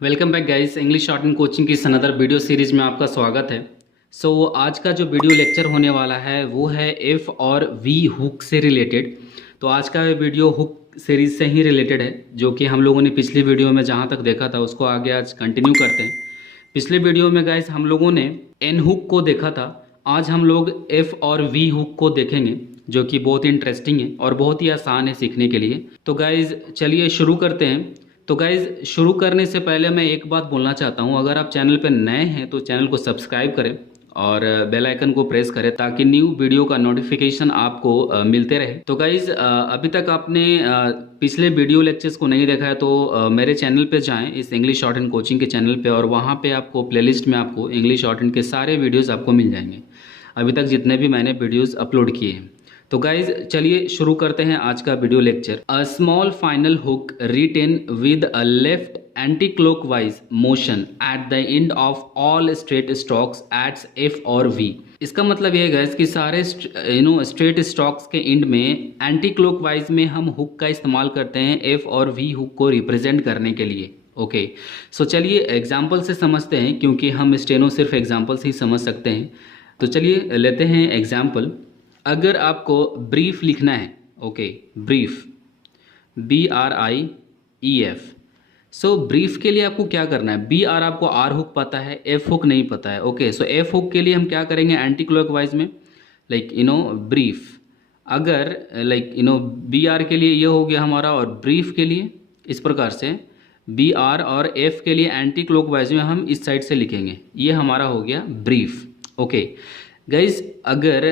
Welcome back guys, English short and coaching की इस another video series में आपका स्वागत है। आज का जो वीडियो लेक्चर होने वाला है वो है एफ और वी हुक से रिलेटेड। तो आज का वीडियो हुक सीरीज से ही रिलेटेड है, जो कि हम लोगों ने पिछली वीडियो में जहाँ तक देखा था उसको आगे आज कंटिन्यू करते हैं। पिछले वीडियो में गाइस हम लोगों ने एन हुक को देखा था। आज हम लोग एफ और वी हुक को देखेंगे, जो कि बहुत ही इंटरेस्टिंग है और बहुत ही आसान है सीखने के लिए। तो गाइज चलिए शुरू करते हैं। तो गाइज़ शुरू करने से पहले मैं एक बात बोलना चाहता हूँ, अगर आप चैनल पर नए हैं तो चैनल को सब्सक्राइब करें और बेल आइकन को प्रेस करें ताकि न्यू वीडियो का नोटिफिकेशन आपको मिलते रहे। तो गाइज़ अभी तक आपने पिछले वीडियो लेक्चर्स को नहीं देखा है तो मेरे चैनल पे जाएं, इस इंग्लिश शॉर्ट एंड कोचिंग के चैनल पे, और वहाँ पे आपको प्लेलिस्ट में आपको इंग्लिश शॉर्ट एंड के सारे वीडियोज़ आपको मिल जाएंगे, अभी तक जितने भी मैंने वीडियोज़ अपलोड किए हैं। तो गाइज चलिए शुरू करते हैं आज का video lecture. A small final hook written with a left anticlockwise motion at the end of all straight strokes as F और वी। इसका मतलब ये गाइज कि सारे स्ट्रेट स्ट्रोक्स के एंड में एंटी क्लॉकवाइज में हम हुक का इस्तेमाल करते हैं एफ और वी हुक को रिप्रेजेंट करने के लिए। ओके, सो चलिए एग्जाम्पल से समझते हैं, क्योंकि हम स्टेनो सिर्फ एग्जाम्पल से ही समझ सकते हैं। तो चलिए लेते हैं एग्जाम्पल। अगर आपको ब्रीफ लिखना है, ओके, ब्रीफ, BRIEF। सो ब्रीफ के लिए आपको क्या करना है, BR आपको आर हुक पता है, एफ हुक नहीं पता है। ओके, सो एफ हुक के लिए हम क्या करेंगे, एंटी क्लॉकवाइज में लाइक ब्रीफ। अगर BR के लिए ये हो गया हमारा, और ब्रीफ के लिए इस प्रकार से BR और एफ के लिए एंटी क्लॉकवाइज में हम इस साइड से लिखेंगे, ये हमारा हो गया ब्रीफ। ओके गाइज, अगर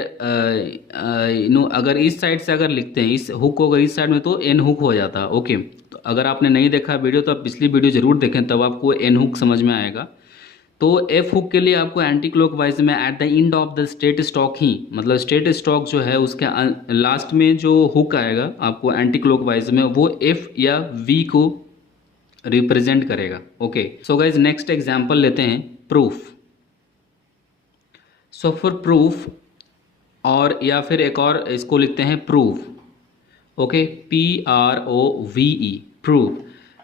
अगर इस साइड से अगर लिखते हैं, इस हुक को अगर इस साइड में, तो एन हुक हो जाता। ओके, तो अगर आपने नहीं देखा वीडियो तो आप पिछली वीडियो जरूर देखें, तब आपको एन हुक समझ में आएगा। तो एफ हुक के लिए आपको एंटी क्लॉकवाइज में at the end of the straight stroke ही, मतलब स्ट्रेट स्ट्रोक जो है उसके लास्ट में जो हुक आएगा आपको एंटी क्लॉकवाइज में, वो एफ या वी को रिप्रेजेंट करेगा। Okay, so guys next example लेते हैं, प्रूफ। सो फॉर प्रूफ, और या फिर एक और इसको लिखते हैं proof. Okay, PROVE, proof.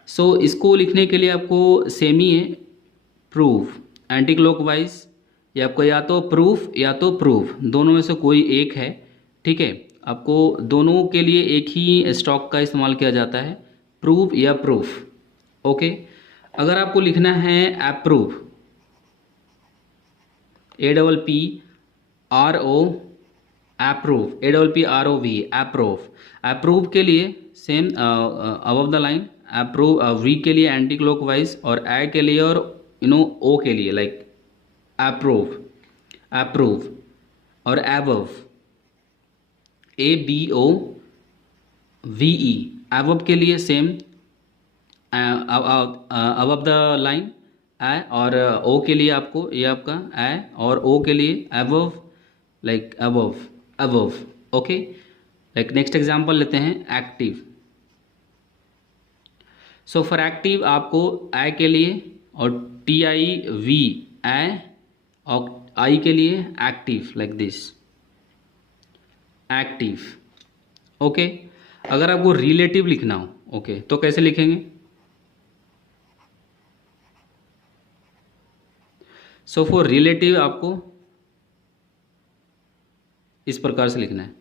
So इसको लिखने के लिए आपको सेम ही है, प्रूफ एंटी क्लॉकवाइज, या आपको या तो प्रूफ या तो प्रूफ, दोनों में से कोई एक है। ठीक है, आपको दोनों के लिए एक ही स्ट्रोक का इस्तेमाल किया जाता है, प्रूफ या प्रूफ। ओके, अगर आपको लिखना है approve, APPRO, approve, APPROV, approve. Approve के लिए same above the line, approve. V के लिए एंटी क्लॉकवाइज, और ए के लिए और ओ के लिए लाइक अप्रूव, अप्रूव। और एबव, ABOVE, एबव के लिए सेम अबव द लाइन ए, और ओ के लिए आपको ये आपका ए, और ओ के लिए above, like above, above. Okay, like next example लेते हैं, एक्टिव। सो फॉर एक्टिव आपको ए के लिए और TIV, ए, और आई के लिए active, like this, active. Okay, अगर आपको रिलेटिव लिखना हो, ओके, तो कैसे लिखेंगे। सो फॉर रिलेटिव आपको इस प्रकार से लिखना है,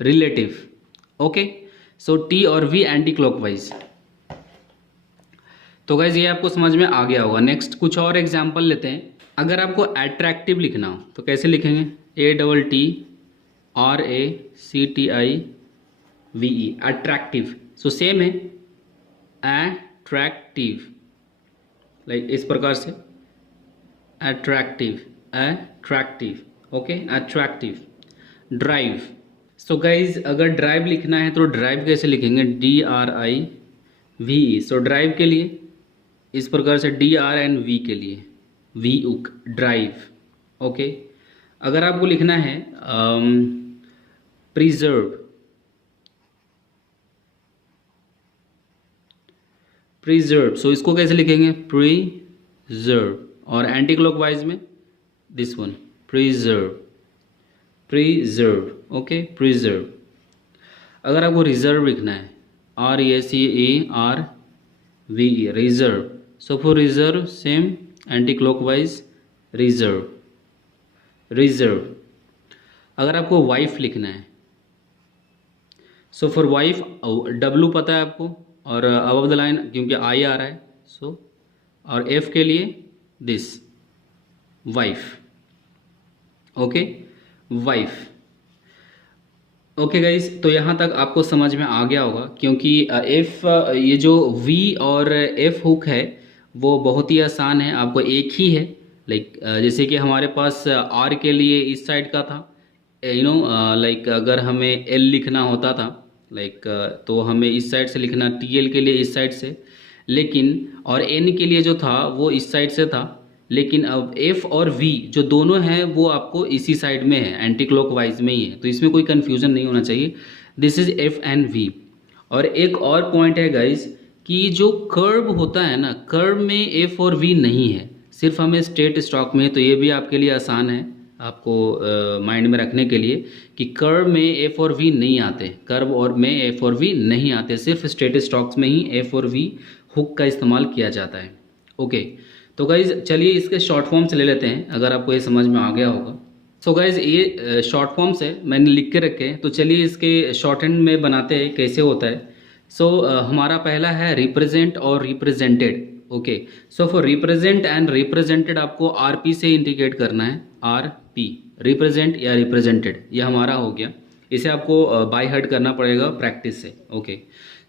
रिलेटिव। ओके, सो T और V एंटी क्लॉकवाइज। तो गाइज ये आपको समझ में आ गया होगा। नेक्स्ट कुछ और एग्जांपल लेते हैं। अगर आपको अट्रैक्टिव लिखना हो तो कैसे लिखेंगे, ATTRACTIVE, अट्रैक्टिव। सो सेम है, अट्रैक्टिव, लाइक इस प्रकार से, attractive, attractive. Okay, attractive. Drive. So guys अगर ड्राइव लिखना है तो ड्राइव कैसे लिखेंगे, DRIVE। सो ड्राइव के लिए इस प्रकार से, DR एंड V के लिए V उक, ड्राइव। ओके, अगर आपको लिखना है प्रिजर्व, प्रिजर्व, सो इसको कैसे लिखेंगे, प्रिजर्व, और एंटी क्लॉकवाइज में this one, preserve, preserve. Okay, preserve. अगर आपको रिजर्व लिखना है, RESERV, V, reserve. So for reserve same anticlockwise, reserve, reserve. अगर आपको वाइफ लिखना है, सो फॉर वाइफ डब्लू पता है आपको, और अबव द लाइन क्योंकि आई आ रहा है, सो और एफ के लिए this, wife. Okay, wife. Okay guys, तो यहाँ तक आपको समझ में आ गया होगा, क्योंकि एफ, ये जो वी और एफ हुक है वो बहुत ही आसान है, आपको एक ही है. लाइक जैसे कि हमारे पास आर के लिए इस साइड का था, लाइक अगर हमें एल लिखना होता था, लाइक तो हमें इस साइड से लिखना, टी एल के लिए इस साइड से, लेकिन और एन के लिए जो था वो इस साइड से था, लेकिन अब एफ और वी जो दोनों हैं वो आपको इसी साइड में है, एंटी क्लॉकवाइज में ही है, तो इसमें कोई कन्फ्यूज़न नहीं होना चाहिए. This is F and V. और एक और पॉइंट है गाइज कि जो कर्व होता है ना, कर्व में एफ और वी नहीं है, सिर्फ हमें स्ट्रेट स्टॉक में. तो ये भी आपके लिए आसान है आपको माइंड में रखने के लिए कि कर्व में एफ और वी नहीं आते, कर्व और में एफ और वी नहीं आते, सिर्फ स्ट्रेट स्टॉक्स में ही एफ और वी हुक का इस्तेमाल किया जाता है. ओके, तो गाइज़ चलिए इसके शॉर्ट फॉर्म्स ले लेते हैं, अगर आपको ये समझ में आ गया होगा. सो गाइज़ ये शॉर्ट फॉर्म्स है, मैंने लिख के रखे हैं, तो चलिए इसके शॉर्ट हैंड में बनाते हैं कैसे होता है. सो हमारा पहला है रिप्रेजेंट और represented. Okay, so for represent and represented आपको आरपी से इंडिकेट करना है, आरपी, रिप्रेजेंट या रिप्रेजेंटेड, ये हमारा हो गया. इसे आपको बाय हार्ट करना पड़ेगा प्रैक्टिस से. ओके,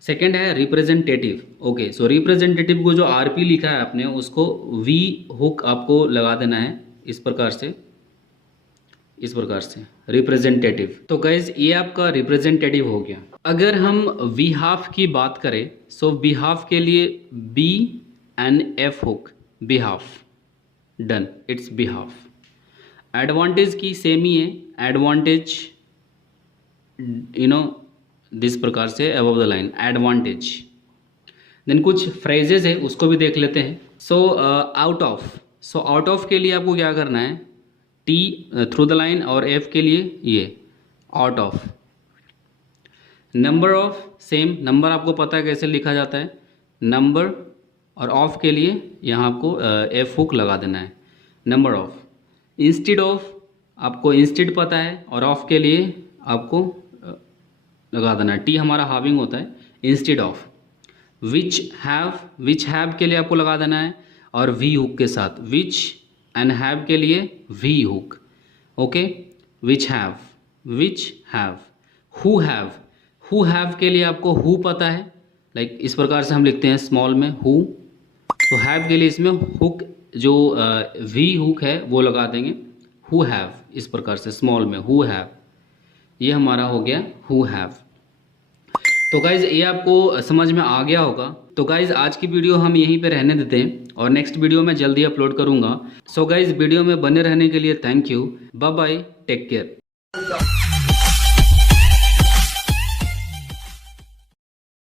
सेकेंड है रिप्रेजेंटेटिव. ओके, सो रिप्रेजेंटेटिव को जो आरपी लिखा है आपने उसको वी हुक आपको लगा देना है इस प्रकार से, इस प्रकार से, रिप्रेजेंटेटिव. तो गाइज ये आपका रिप्रेजेंटेटिव हो गया. अगर हम वी हाफ की बात करें, सो वी हाफ के लिए B and F hook, B half, done, it's B half. Advantage की सेम ही है, एडवांटेज दिस प्रकार से above the line, advantage. Then कुछ फ्रेजेज है उसको भी देख लेते हैं. So out of, so out of के लिए आपको क्या करना है, टी थ्रू द लाइन, और एफ के लिए ये out of. Number of same, number आपको पता है कैसे लिखा जाता है, नंबर, और ऑफ के लिए यहाँ आपको एफ हुक लगा देना है, नंबर ऑफ. इंस्टेड ऑफ आपको इंस्टेड पता है, और ऑफ के लिए आपको लगा देना है, टी हमारा हाविंग होता है, instead of. Which have, which have के लिए आपको लगा देना है, और वी हुक के साथ, विच एंड हैव के लिए V hook. Okay, which have, which have. Who have, who have के लिए आपको हु पता है, लाइक इस प्रकार से हम लिखते हैं स्मॉल में हु. तो हैव के लिए इसमें हुक जो वी हुक है वो लगा देंगे, हु हैव, इस प्रकार से स्मॉल में हु हैव. ये हमारा हो गया हु हैव. तो गाइज़ ये आपको समझ में आ गया होगा. तो गाइज़ आज की वीडियो हम यहीं पे रहने देते हैं, और नेक्स्ट वीडियो में जल्दी अपलोड करूँगा. सो गाइज़ वीडियो में बने रहने के लिए thank you, bye bye, take care.